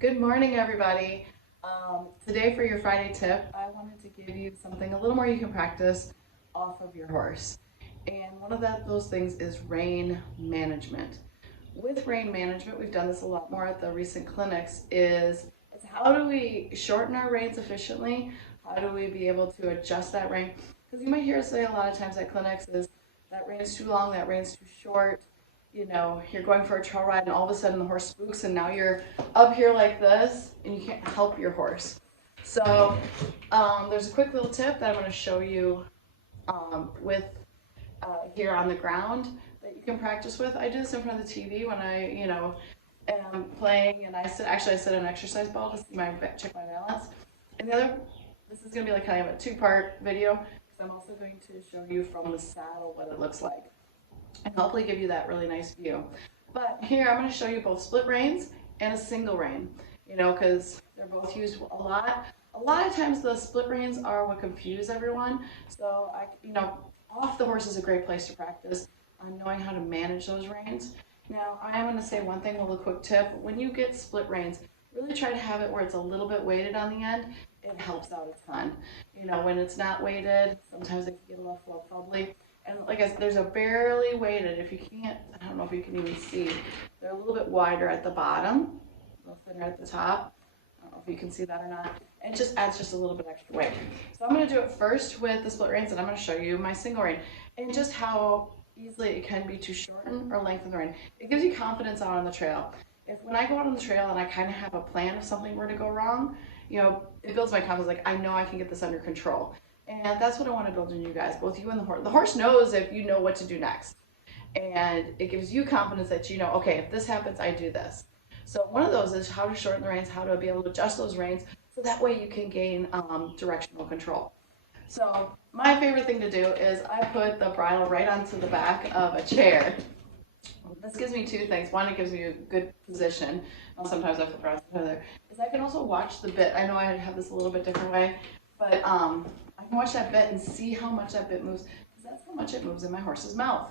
Good morning, everybody. Today for your Friday tip, I wanted to give you something a little more you can practice off of your horse. And one of those things is rein management. With rein management, we've done this a lot more at the recent clinics, is it's how do we shorten our reins efficiently? How do we be able to adjust that rein? Because you might hear us say a lot of times at clinics is that rein's too long, that rein's too short. You're going for a trail ride and all of a sudden the horse spooks and now you're up here like this and you can't help your horse. So there's a quick little tip that I'm going to show you with here on the ground that you can practice with. I do this in front of the TV when I, am playing, and I sit on an exercise ball to check my balance. And this is going to be like kind of a two-part video because I'm also going to show you from the saddle what it looks like and hopefully give you that really nice view. But here I'm going to show you both split reins and a single rein, because they're both used a lot. A lot of times the split reins are what confuse everyone. So off the horse is a great place to practice on knowing how to manage those reins. Now I am going to say one thing, a little quick tip. When you get split reins, really try to have it where it's a little bit weighted on the end. It helps out a ton. When it's not weighted, sometimes it can get a little fumbly. And like I said, there's a barely weighted, if you can't, I don't know if you can even see, they're a little bit wider at the bottom, a little thinner at the top. I don't know if you can see that or not. It just adds just a little bit extra weight. So I'm going to do it first with the split reins, and I'm going to show you my single rein and just how easily it can be to shorten or lengthen the rein. It gives you confidence out on the trail. When I go out on the trail and I kind of have a plan if something were to go wrong, it builds my confidence, like I know I can get this under control. And that's what I want to build in you guys, both you and the horse. The horse knows if you know what to do next. And it gives you confidence that okay, if this happens, I do this. So one of those is how to shorten the reins, how to be able to adjust those reins, so that way you can gain directional control. So my favorite thing to do is I put the bridle right onto the back of a chair. This gives me two things. One, it gives me a good position. Sometimes I flip around there. Is I can also watch the bit. I know I have this a little bit different way, but I can watch that bit and see how much that bit moves, because that's how much it moves in my horse's mouth.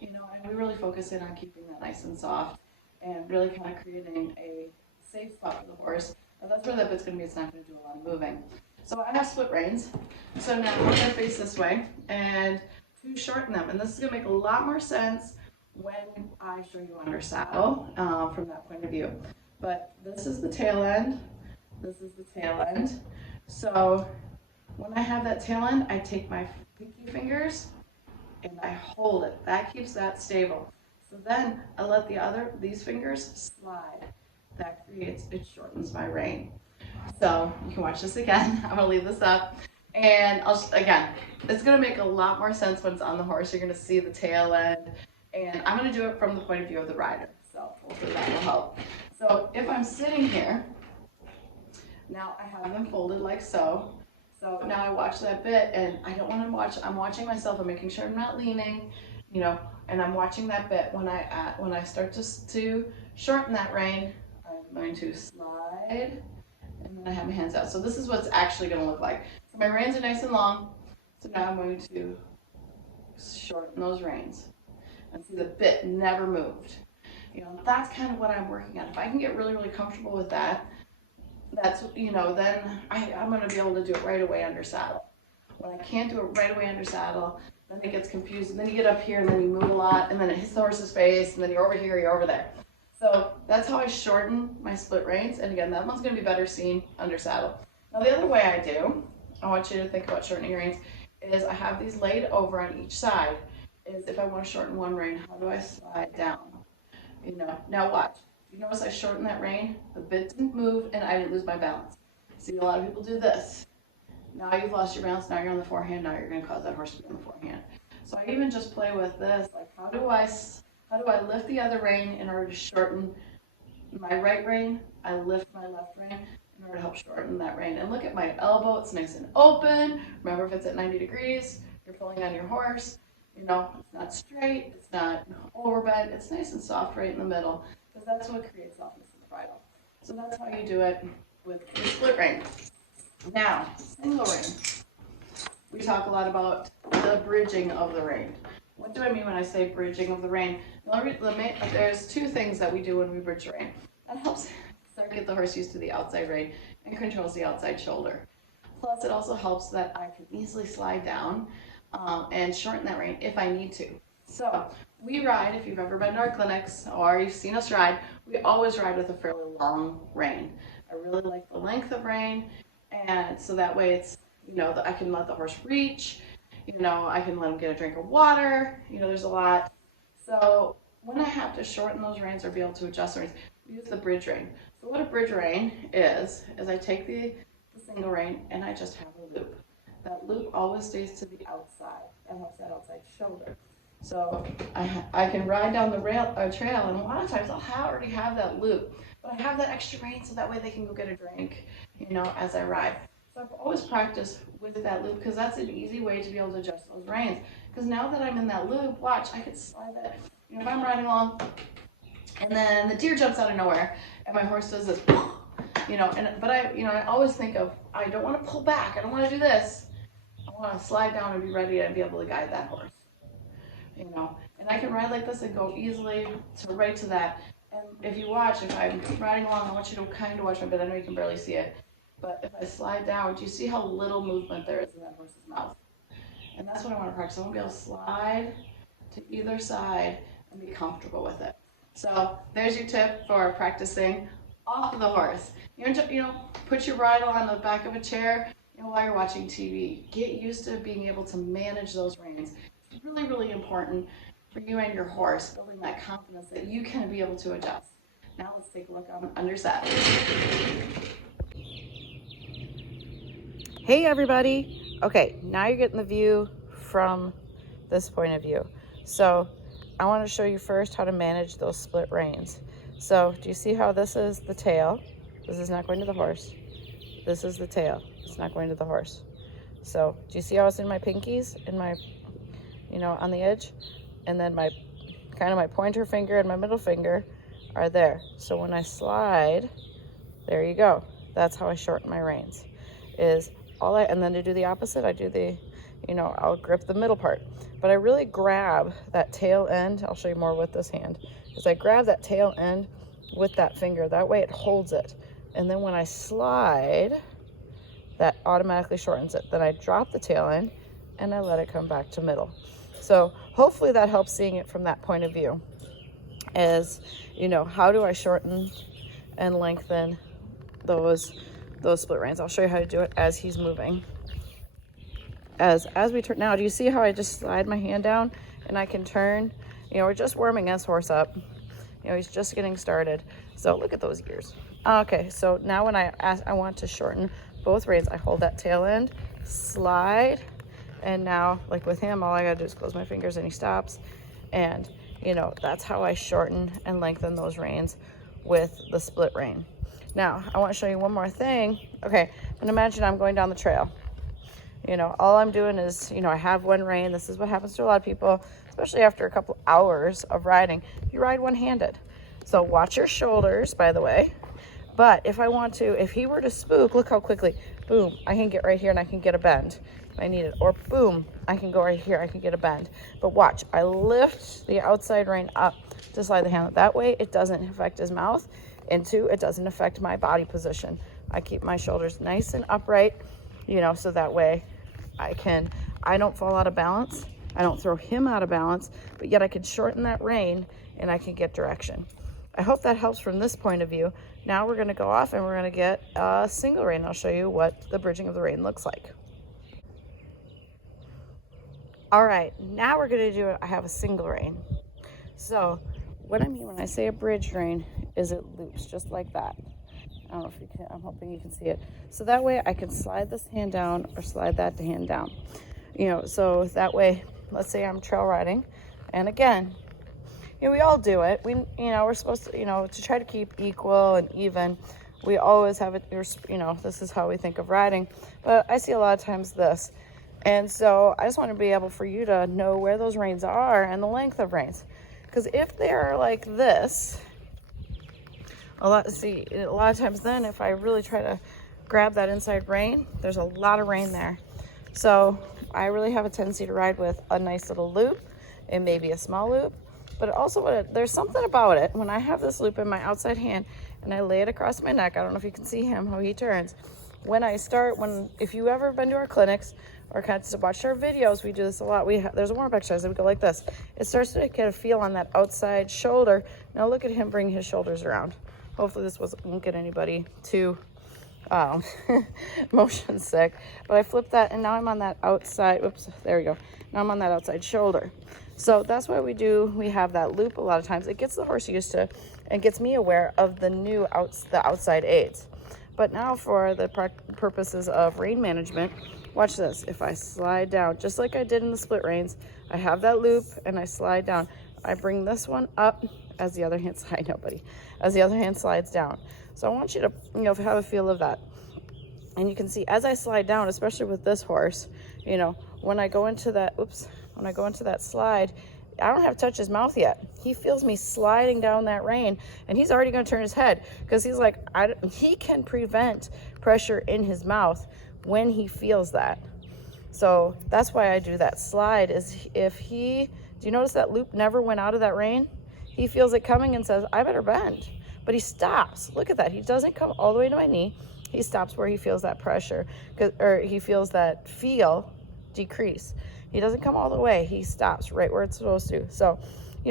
And we really focus in on keeping that nice and soft and really kind of creating a safe spot for the horse. Now that's where that bit's going to be. It's not going to do a lot of moving. So I have split reins. So now I'm going to face this way and to shorten them. And this is going to make a lot more sense when I show you under saddle from that point of view. But this is the tail end. This is the tail end. So when I have that tail end, I take my pinky fingers and I hold it. That keeps that stable. So then I let these fingers slide. It shortens my rein. So you can watch this again. I'm gonna leave this up. And again, it's gonna make a lot more sense when it's on the horse. You're gonna see the tail end. And I'm gonna do it from the point of view of the rider. So hopefully that will help. So if I'm sitting here, now I have them folded like so. So now I watch that bit, and I don't want to watch. I'm watching myself. I'm making sure I'm not leaning, and I'm watching that bit. When I start to shorten that rein, I'm going to slide, and then I have my hands out. So this is what it's actually going to look like. So my reins are nice and long. So now I'm going to shorten those reins, and see the bit never moved. That's kind of what I'm working on. If I can get really, really comfortable with that, that's, then I'm going to be able to do it right away under saddle. When I can't do it right away under saddle, then it gets confused, and then you get up here, and then you move a lot, and then it hits the horse's face, and then you're over here, you're over there. So that's how I shorten my split reins, and again, that one's going to be better seen under saddle. Now the other way I want you to think about shortening your reins, is I have these laid over on each side, is if I want to shorten one rein, how do I slide down? Now watch. You notice I shortened that rein, the bit didn't move, and I didn't lose my balance. See, a lot of people do this. Now you've lost your balance, now you're on the forehand, now you're going to cause that horse to be on the forehand. So I even just play with this, like how do I lift the other rein in order to shorten my right rein? I lift my left rein in order to help shorten that rein. And look at my elbow, it's nice and open. Remember, if it's at 90 degrees, you're pulling on your horse. It's not straight, it's not overbent, it's nice and soft right in the middle, because that's what creates softness in the bridle. So that's how you do it with the split rein. Now, single rein. We talk a lot about the bridging of the rein. What do I mean when I say bridging of the rein? There's two things that we do when we bridge the rein. That helps start get the horse used to the outside rein and controls the outside shoulder. Plus, it also helps that I can easily slide down and shorten that rein if I need to. So we ride, if you've ever been to our clinics or you've seen us ride, we always ride with a fairly long rein. I really like the length of rein, and so that way it's, I can let the horse reach, I can let him get a drink of water, there's a lot. So when I have to shorten those reins or be able to adjust the reins, we use the bridge rein. So what a bridge rein is I take the single rein and I just have a loop. That loop always stays to the outside and helps that outside shoulder. So I can ride down the trail, and a lot of times I'll already have that loop, but I have that extra rein so that way they can go get a drink, as I ride. So I've always practiced with that loop because that's an easy way to be able to adjust those reins. Because now that I'm in that loop, watch, I could slide that. If I'm riding along and then the deer jumps out of nowhere and my horse does this, but I always think of, I don't want to pull back. I don't want to do this. I want to slide down and be ready to be able to guide that horse. And I can ride like this and go easily right to that. And if you watch, if I'm riding along, I want you to kind of watch my bit. I know you can barely see it, but if I slide down, do you see how little movement there is in that horse's mouth? And that's what I want to practice. I want to be able to slide to either side and be comfortable with it. So there's your tip for practicing off of the horse. Put your bridle on the back of a chair while you're watching TV. Get used to being able to manage those reins. It's really, really important for you and your horse, building that confidence that you can be able to adjust. Now let's take a look on under set. Hey everybody. Okay, now you're getting the view from this point of view. So I want to show you first how to manage those split reins. So do you see how this is the tail? This is not going to the horse. This is the tail. It's not going to the horse. So do you see how it's in my pinkies, in my, on the edge? And then my pointer finger and my middle finger are there. So when I slide, there you go. That's how I shorten my reins. And then to do the opposite, I do the, I'll grip the middle part. But I really grab that tail end. I'll show you more with this hand. I grab that tail end with that finger. That way it holds it. And then when I slide, that automatically shortens it. Then I drop the tail end and I let it come back to middle. So hopefully that helps seeing it from that point of view. How do I shorten and lengthen those split reins? I'll show you how to do it as he's moving. As we turn now, do you see how I just slide my hand down and I can turn? We're just warming this horse up. He's just getting started. So look at those ears. Okay, so now when I want to shorten both reins, I hold that tail end, slide, and now, like with him, all I gotta do is close my fingers and he stops. And, that's how I shorten and lengthen those reins with the split rein. Now, I want to show you one more thing. Okay, and imagine I'm going down the trail. All I'm doing is, I have one rein. This is what happens to a lot of people, especially after a couple hours of riding. You ride one-handed. So watch your shoulders, by the way. But if he were to spook, look how quickly, boom, I can get right here and I can get a bend if I need it. Or boom, I can go right here, I can get a bend. But watch, I lift the outside rein up to slide the hand. That way it doesn't affect his mouth. And two, it doesn't affect my body position. I keep my shoulders nice and upright, so that way I don't fall out of balance. I don't throw him out of balance, but yet I can shorten that rein and I can get direction. I hope that helps from this point of view. Now we're going to go off and we're going to get a single rein. I'll show you what the bridging of the rein looks like. All right, now we're going to do it. I have a single rein. So what I mean when I say a bridge rein is it loops just like that. I don't know if you can, I'm hoping you can see it. So that way I can slide this hand down or slide that hand down. So that way, let's say I'm trail riding. And again, we all do it. We're supposed to, to try to keep equal and even. We always have it, this is how we think of riding. But I see a lot of times this. And so I just want to be able for you to know where those reins are and the length of reins. Because if they're like this, a lot of times then if I really try to grab that inside rein, there's a lot of rein there. So I really have a tendency to ride with a nice little loop and maybe a small loop. But also there's something about it when I have this loop in my outside hand and I lay it across my neck. I don't know if you can see him, how he turns. If you ever been to our clinics or kind of watched our videos, we do this a lot. There's a warm-up exercise that we go like this. It starts to get a feel on that outside shoulder. Now look at him bring his shoulders around. Hopefully this won't get anybody too motion sick. But I flipped that, and now I'm on that outside. Oops, there we go. Now I'm on that outside shoulder. So that's why we have that loop a lot of times. It gets the horse used to and gets me aware of the outside aids. But now for the purposes of rein management, watch this. If I slide down, just like I did in the split reins, I have that loop and I slide down. I bring this one up as the other hand as the other hand slides down. So I want you to, have a feel of that. And you can see as I slide down, especially with this horse, when I go into that slide, I don't have to touch his mouth yet. He feels me sliding down that rein, and he's already going to turn his head because he's like, he can prevent pressure in his mouth when he feels that. So that's why I do that slide. Do you notice that loop never went out of that rein? He feels it coming and says, I better bend. But he stops. Look at that. He doesn't come all the way to my knee. He stops where he feels that pressure, or he feels that feel decrease. He doesn't come all the way. He stops right where it's supposed to. So,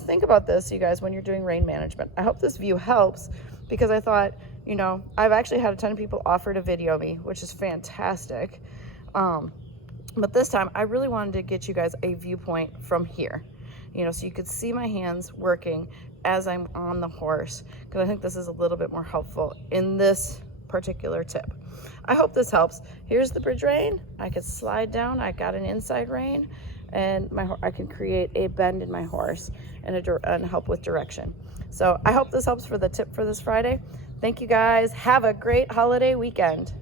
think about this, you guys, when you're doing rein management. I hope this view helps, because I thought, I've actually had a ton of people offer to video me, which is fantastic. But this time I really wanted to get you guys a viewpoint from here, so you could see my hands working as I'm on the horse, because I think this is a little bit more helpful in this particular tip. I hope this helps. Here's the bridge rein. I could slide down. I got an inside rein, and I can create a bend in my horse and help with direction. So I hope this helps for the tip for this Friday. Thank you guys. Have a great holiday weekend.